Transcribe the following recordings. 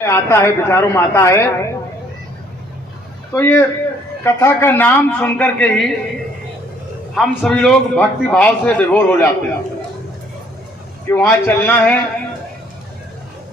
आता है, विचारों में आता है, तो ये कथा का नाम सुनकर के ही हम सभी लोग भक्ति भाव से विभोर हो जाते हैं कि वहाँ चलना है,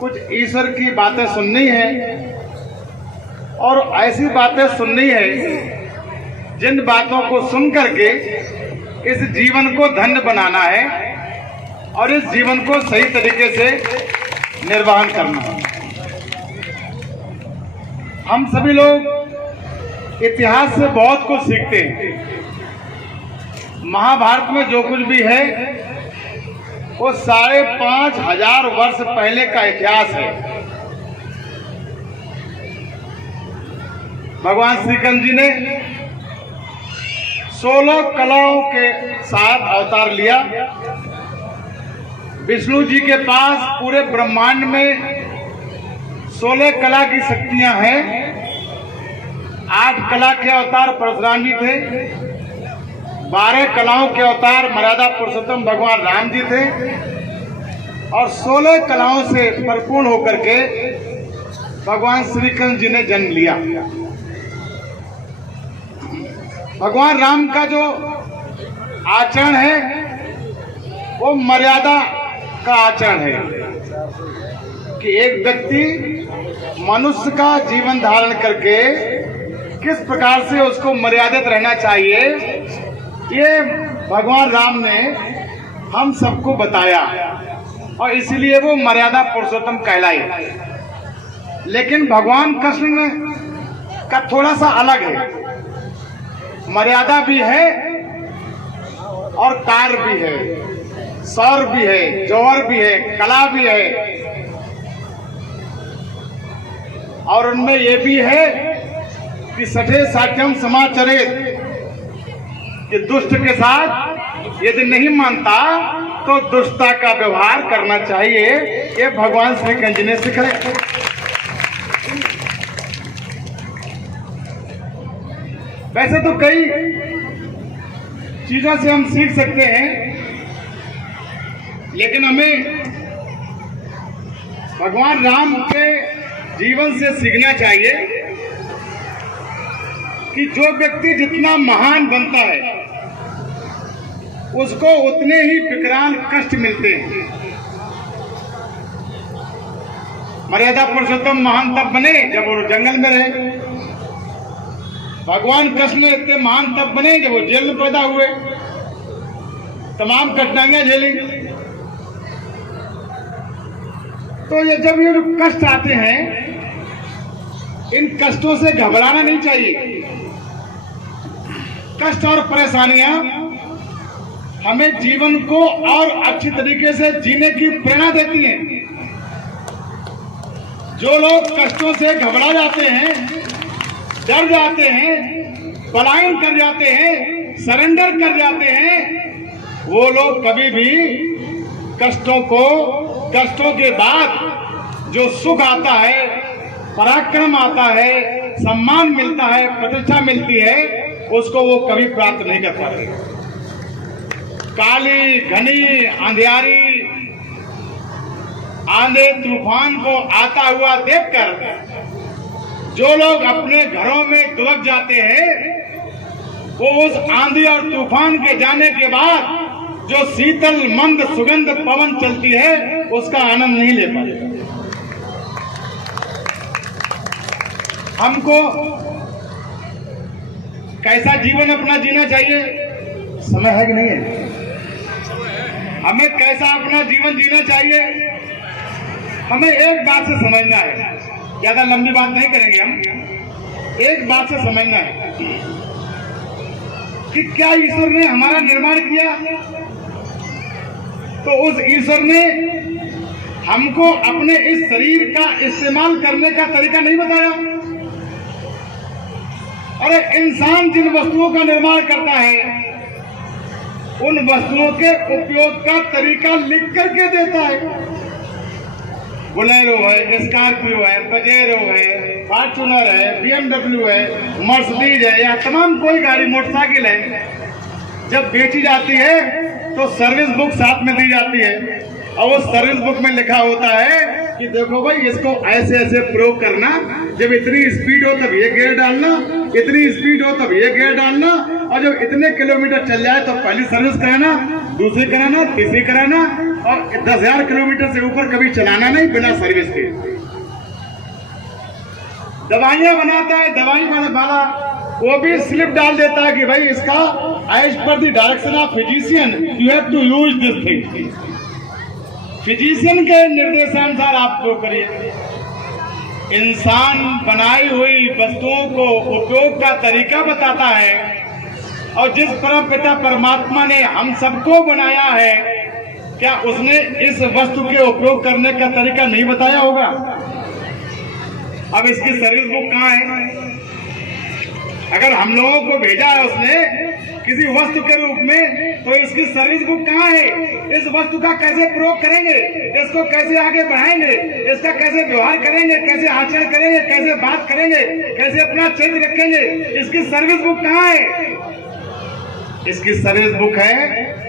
कुछ ईश्वर की बातें सुननी है और ऐसी बातें सुननी है जिन बातों को सुन करके इस जीवन को धन्य बनाना है और इस जीवन को सही तरीके से निर्वहन करना है। हम सभी लोग इतिहास से बहुत कुछ सीखते हैं। महाभारत में जो कुछ भी है वो 5,500 वर्ष पहले का इतिहास है। भगवान श्री कृष्ण जी ने 16 कलाओं के साथ अवतार लिया। विष्णु जी के पास पूरे ब्रह्मांड में 16 कला की शक्तियां हैं। 8 कला के अवतार परशुराम जी थे, 12 कलाओं के अवतार मर्यादा पुरुषोत्तम भगवान राम जी थे और 16 कलाओं से परिपूर्ण होकर के भगवान श्री कृष्ण जी ने जन्म लिया। भगवान राम का जो आचरण है वो मर्यादा का आचरण है कि एक व्यक्ति मनुष्य का जीवन धारण करके किस प्रकार से उसको मर्यादित रहना चाहिए, ये भगवान राम ने हम सबको बताया और इसलिए वो मर्यादा पुरुषोत्तम कहलाए। लेकिन भगवान कृष्ण का थोड़ा सा अलग है, मर्यादा भी है और कार्य भी है, सौर भी है, जौहर भी है, कला भी है और उनमें ये भी है कि सठे साठ्यम समाचरित, कि दुष्ट के साथ यदि नहीं मानता तो दुष्टता का व्यवहार करना चाहिए। ये भगवान श्री कृष्ण जी ने सिखाया। वैसे तो कई चीजों से हम सीख सकते हैं, लेकिन हमें भगवान राम के जीवन से सीखना चाहिए कि जो व्यक्ति जितना महान बनता है उसको उतने ही विकराल कष्ट मिलते हैं। मर्यादा पुरुषोत्तम महान तब बने जब वो जंगल में रहे। भगवान कृष्ण इतने महान तब बने जब वो जेल में पैदा हुए, तमाम कठिनाइयां झेली। तो ये जब ये कष्ट आते हैं, इन कष्टों से घबराना नहीं चाहिए। कष्ट और परेशानियां हमें जीवन को और अच्छी तरीके से जीने की प्रेरणा देती हैं। जो लोग कष्टों से घबरा जाते हैं, डर जाते हैं, पलायन कर जाते हैं, सरेंडर कर जाते हैं, वो लोग कभी भी कष्टों के बाद जो सुख आता है, पराक्रम आता है, सम्मान मिलता है, प्रतिष्ठा मिलती है, उसको वो कभी प्राप्त नहीं कर पाते। काली घनी अंधियारी आंधी तूफान को आता हुआ देखकर जो लोग अपने घरों में दुबक जाते हैं, वो उस आंधी और तूफान के जाने के बाद जो शीतल मंद सुगंध पवन चलती है उसका आनंद नहीं ले पाते। हमको कैसा जीवन अपना जीना चाहिए, समय है कि नहीं है? हमें कैसा अपना जीवन जीना चाहिए, हमें एक बात से समझना है। ज्यादा लंबी बात नहीं करेंगे हम, एक बात से समझना है कि क्या ईश्वर ने हमारा निर्माण किया, तो उस ईश्वर ने हमको अपने इस शरीर का इस्तेमाल करने का तरीका नहीं बताया। अरे इंसान जिन वस्तुओं का निर्माण करता है उन वस्तुओं के उपयोग का तरीका लिख करके देता है। बोलेरो है, स्कॉर्पियो है, पजेरो है, फॉर्च्यूनर है, BMW है, मर्सिडीज है या तमाम कोई गाड़ी मोटरसाइकिल है, जब बेची जाती है तो सर्विस बुक साथ में दी जाती है और वो सर्विस बुक में लिखा होता है कि देखो भाई इसको ऐसे ऐसे प्रयोग करना, जब इतनी स्पीड हो तब ये गियर डालना, इतनी स्पीड हो तब ये गियर डालना, और जब इतने किलोमीटर चल जाए तो पहली सर्विस कराना, दूसरी कराना, तीसरी कराना, और 10,000 किलोमीटर से ऊपर कभी चलाना नहीं बिना सर्विस के। दवाइयां बनाता है, दवाई वाला वो भी स्लिप डाल देता है कि भाई इसका as per the direction of physician you have to use this thing. Physician के निर्देशानुसार आप जो करिए। इंसान बनाई हुई वस्तुओं को उपयोग का तरीका बताता है, और जिस परमपिता परमात्मा ने हम सबको बनाया है, क्या उसने इस वस्तु के उपयोग करने का तरीका नहीं बताया होगा? अब इसकी सर्विस बुक कहाँ है? अगर हम लोगों को भेजा है उसने किसी वस्तु के रूप में, तो इसकी सर्विस बुक कहाँ है? इस वस्तु का कैसे प्रयोग करेंगे, इसको कैसे आगे बढ़ाएंगे, इसका कैसे व्यवहार करेंगे, कैसे आचरण करेंगे, कैसे बात करेंगे, कैसे अपना चरित्र रखेंगे, इसकी सर्विस बुक कहाँ है? इसकी सर्विस बुक है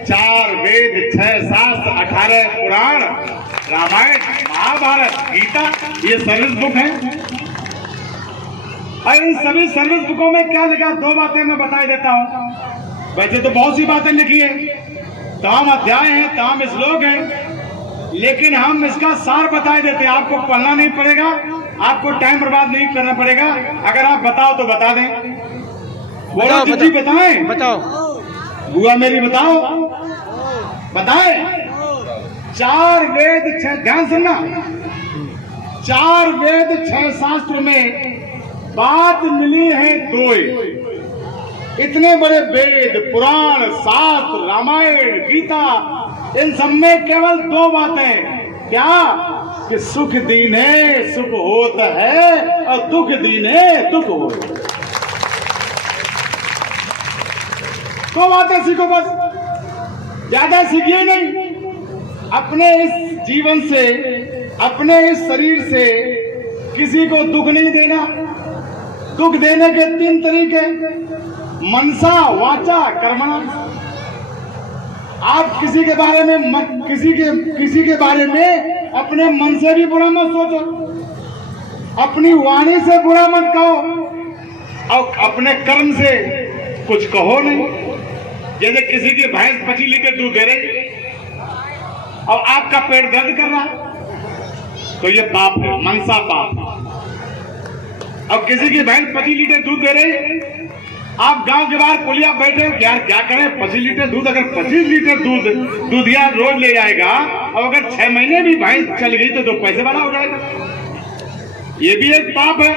4 वेद, 6 शास्त्र, 18 पुराण, रामायण, महाभारत, गीता, ये सर्विस बुक है। और इन सभी सर्विस बुकों में क्या लिखा? 2 बातें मैं बता देता हूं। वैसे तो बहुत सी बातें लिखी है, तमाम अध्याय हैं, तमाम श्लोक हैं, लेकिन हम इसका सार बता देते हैं। आपको पढ़ना नहीं पड़ेगा, आपको टाइम बर्बाद नहीं करना पड़ेगा। अगर आप बताओ तो बता दें। बोलो जी, बताएं। बताओ बुआ मेरी, बताओ बताए। 4 वेद 6, ध्यान सुनना, 4 वेद 6 शास्त्र में बात मिली है 2। इतने बड़े वेद, पुराण, शास्त्र, रामायण, गीता, इन सब में केवल 2 बातें। क्या? कि सुख दीने सुख होता है और दुख दीने दुख होता है। 2 बातें सीखो बस, ज्यादा सीखिए नहीं। अपने इस जीवन से, अपने इस शरीर से किसी को दुख नहीं देना। दुख देने के 3 तरीके, मनसा, वाचा, कर्मणा। आप किसी के बारे में किसी के बारे में अपने मन से भी बुरा मत सोचो, अपनी वाणी से बुरा मत कहो, और अपने कर्म से कुछ कहो नहीं। जैसे किसी की भैंस 25 लीटर दूध दे रही और आपका पेट दर्द कर रहा, तो ये पाप है, मनसा पाप। अब किसी की भैंस 25 लीटर दूध दे रही, आप गांव के बाहर पुलिया बैठे, यार क्या करें, 25 लीटर दूध, अगर 25 लीटर दूधिया रोज ले जाएगा और अगर 6 महीने भी भैंस चल गई तो 2 पैसे वाला हो जाएगा। ये भी एक पाप है।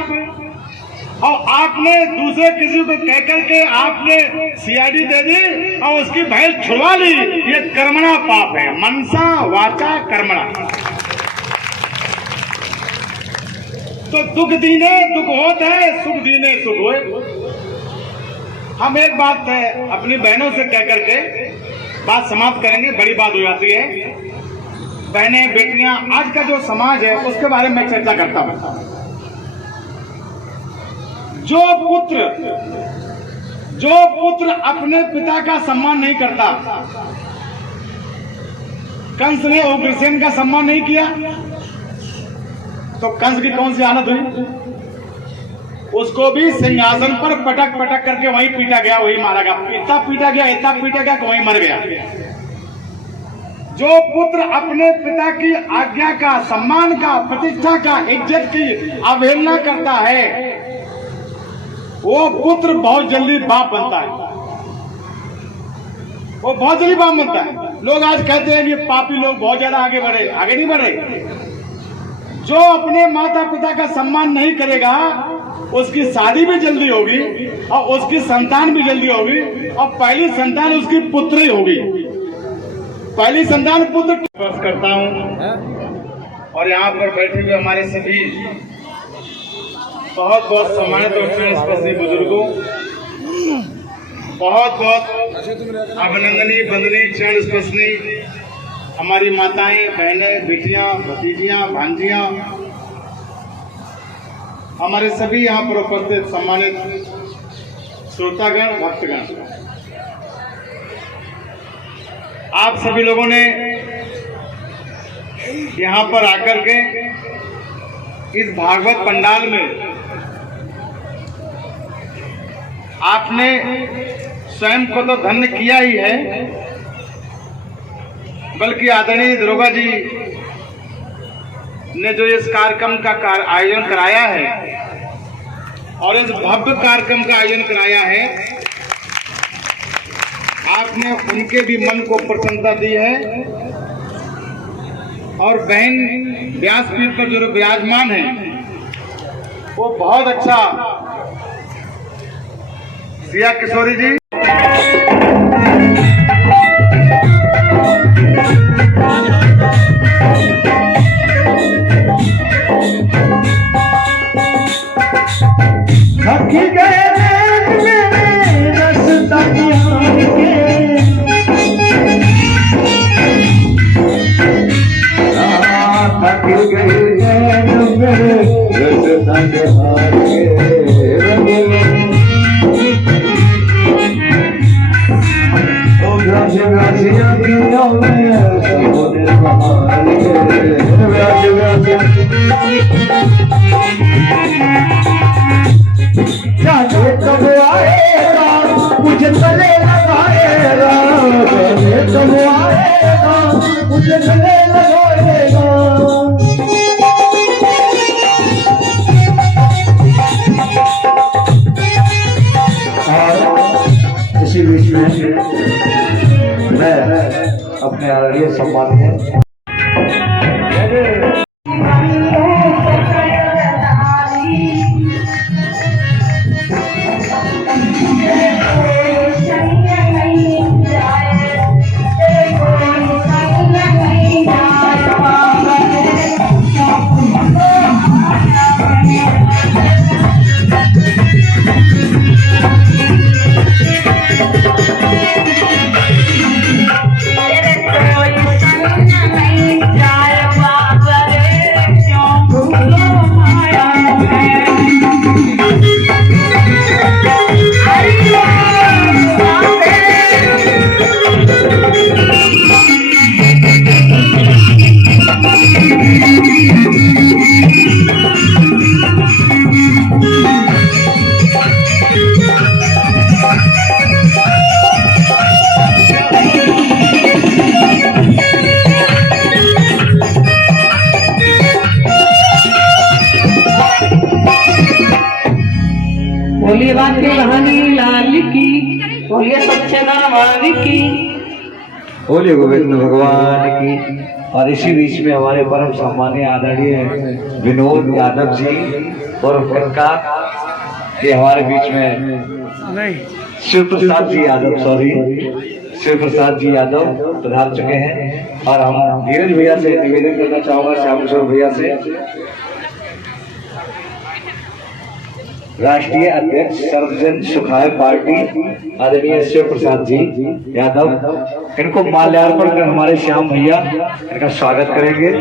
और आपने दूसरे किसी को कह करके आपने सीआईडी दे दी और उसकी भैंस छुड़वा ली, ये कर्मणा पाप है। मनसा वाचा कर्मणा। तो दुख दीने दुख होता है, सुख दीने सुख होए। हम एक बात है अपनी बहनों से कह करके बात समाप्त करेंगे, बड़ी बात हो जाती है। बहनें, बेटियां, आज का जो समाज है उसके बारे में चर्चा करता हूं। जो पुत्र अपने पिता का सम्मान नहीं करता, कंस ने उग्रसेन का सम्मान नहीं किया, तो कंस की कौन सी हालत हुई? उसको भी सिंहासन पर पटक पटक करके वहीं पीटा गया, वहीं मारा गया। इतना पीटा गया कि वहीं मर गया। जो पुत्र अपने पिता की आज्ञा का, सम्मान का, प्रतिष्ठा का, इज्जत की अवहेलना करता है, वो पुत्र बहुत जल्दी बाप बनता है। वो बहुत जल्दी बाप बनता है। लोग आज कहते हैं ये पापी लोग बहुत ज्यादा आगे बढ़े, आगे नहीं बढ़े। जो अपने माता पिता का सम्मान नहीं करेगा, उसकी शादी भी जल्दी होगी और उसकी संतान भी जल्दी होगी, और पहली संतान उसकी पुत्र ही होगी। पहली संतान पुत्र। करता हूं और यहाँ पर बैठे हुए हमारे सभी बहुत बहुत सम्मानित और स्पर्शी बुजुर्गों, बहुत बहुत अभिनंदनीय वंदनीय चरण स्पर्शनीय हमारी माताएं, बहनें, बेटियां, भतीजियां, भांजियां, हमारे सभी यहाँ पर उपस्थित सम्मानित श्रोतागण, भक्तगण, आप सभी लोगों ने यहाँ पर आकर के इस भागवत पंडाल में आपने स्वयं को तो धन्य किया ही है, बल्कि आदरणीय दरोगा जी ने जो इस कार्यक्रम का आयोजन कराया है और इस भव्य कार्यक्रम का आयोजन कराया है, आपने उनके भी मन को प्रसन्नता दी है। और बहन व्यासपीठ पर जो विराजमान है वो बहुत अच्छा सिया किशोरी जी, थकी गए कब आएगा मुझे गले लगाएगा, कब आएगा मुझे गले लगाएगा। और इसी बीच में मैं अपने आदरणीय सम्मान में बोलिए बात की कहानी लाल की, बोलिए सच्चे दरबार की, बोलिए गोविंद भगवान की। और इसी बीच में हमारे परम सम्मानीय आदरणीय विनोद यादव जी और कनका, ये हमारे बीच में शिव प्रसाद जी यादव, शिव प्रसाद जी यादव पधार चुके हैं। और हम धीरज भैया से निवेदन करना चाहूंगा, श्याम किशोर भैया से, राष्ट्रीय अध्यक्ष सर्वजन सुखाय पार्टी आदरणीय शिव प्रसाद जी यादव, इनको माल्यार्पण कर हमारे श्याम भैया इनका स्वागत करेंगे।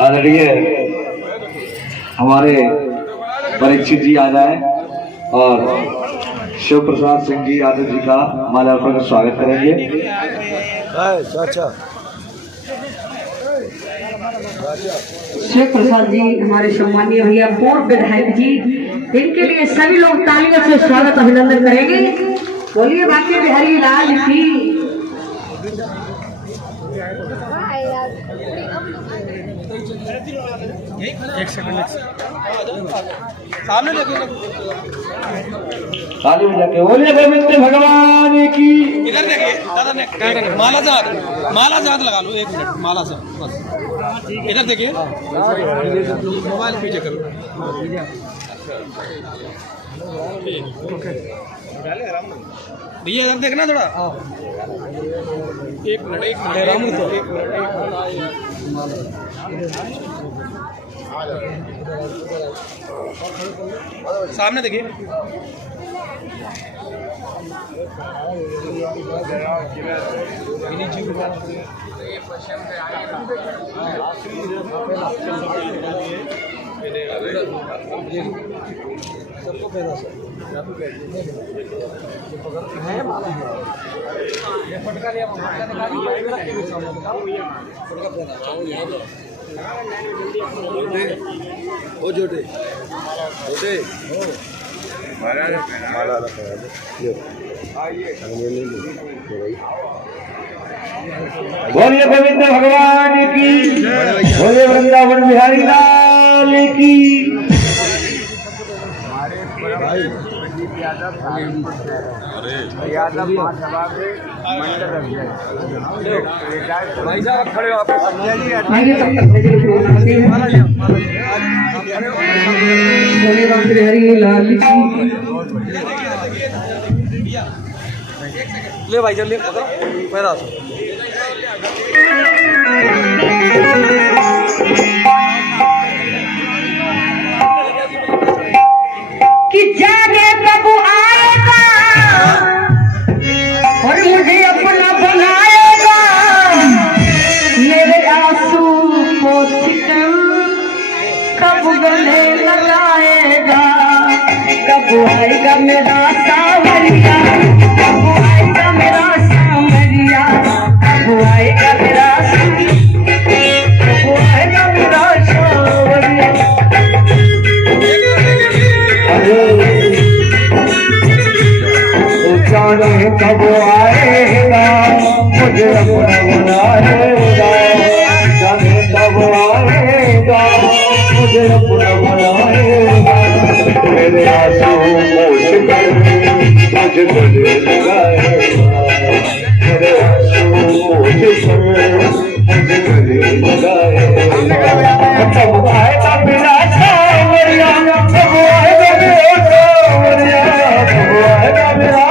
आदरणीय हमारे परीक्षित जी आ जाए और शिव प्रसाद सिंह जी यादव जी का माल्यार्पण का स्वागत करेंगे। शिव प्रसाद जी हमारे सम्मानीय भैया पूर्व विधायक जी, इनके लिए सभी लोग तालियों से स्वागत अभिनंदन करेंगे। बोलिए बाकी बिहारी लाल की। एक सेकंड सामने देखो, ताली बजाते बोलिए गोविंद भगवान की। इधर देखिए दादा ने माला से हाथ लगा लो, 1 मिनट माला से बस। इधर देखिए, मोबाइल पीछे करो। भैया इधर देखना थोड़ा, 1 मिनट सामने देखिए। सबको पैदा सर ये फटका लिया ओ जोटे जोटे माला बोलिए गोविंद भगवान की, बोलिए वृंदावन बिहारी लाल की। यादव महासभा के मंडल भाई साहब खड़े हो आप। बोलिए राम बिहारी लाल की। ले भाई जल्दी पकड़ो पैरा से। कि जाने प्रभु आएगा और मुझे अपना बनाएगा, मेरे आंसू पोंछकर कब गले लगाएगा। कब आएगा मेरा सावरिया, कब आएगा मेरा सावरिया, कब आएगा मेरा कब आएगा मेरा सावरिया। जाने कब आएगा मुझे अपना बनाएगा, जाने कब आएगा मुझे अपना बनाएगा। मेरे आंसू पोंछकर मुझे गले लगाएगा, मेरे आंसू पोंछकर मुझे गले लगाएगा। कब आएगा मेरा सावरिया, कब आएगा मेरा सावरिया, कब आएगा मेरा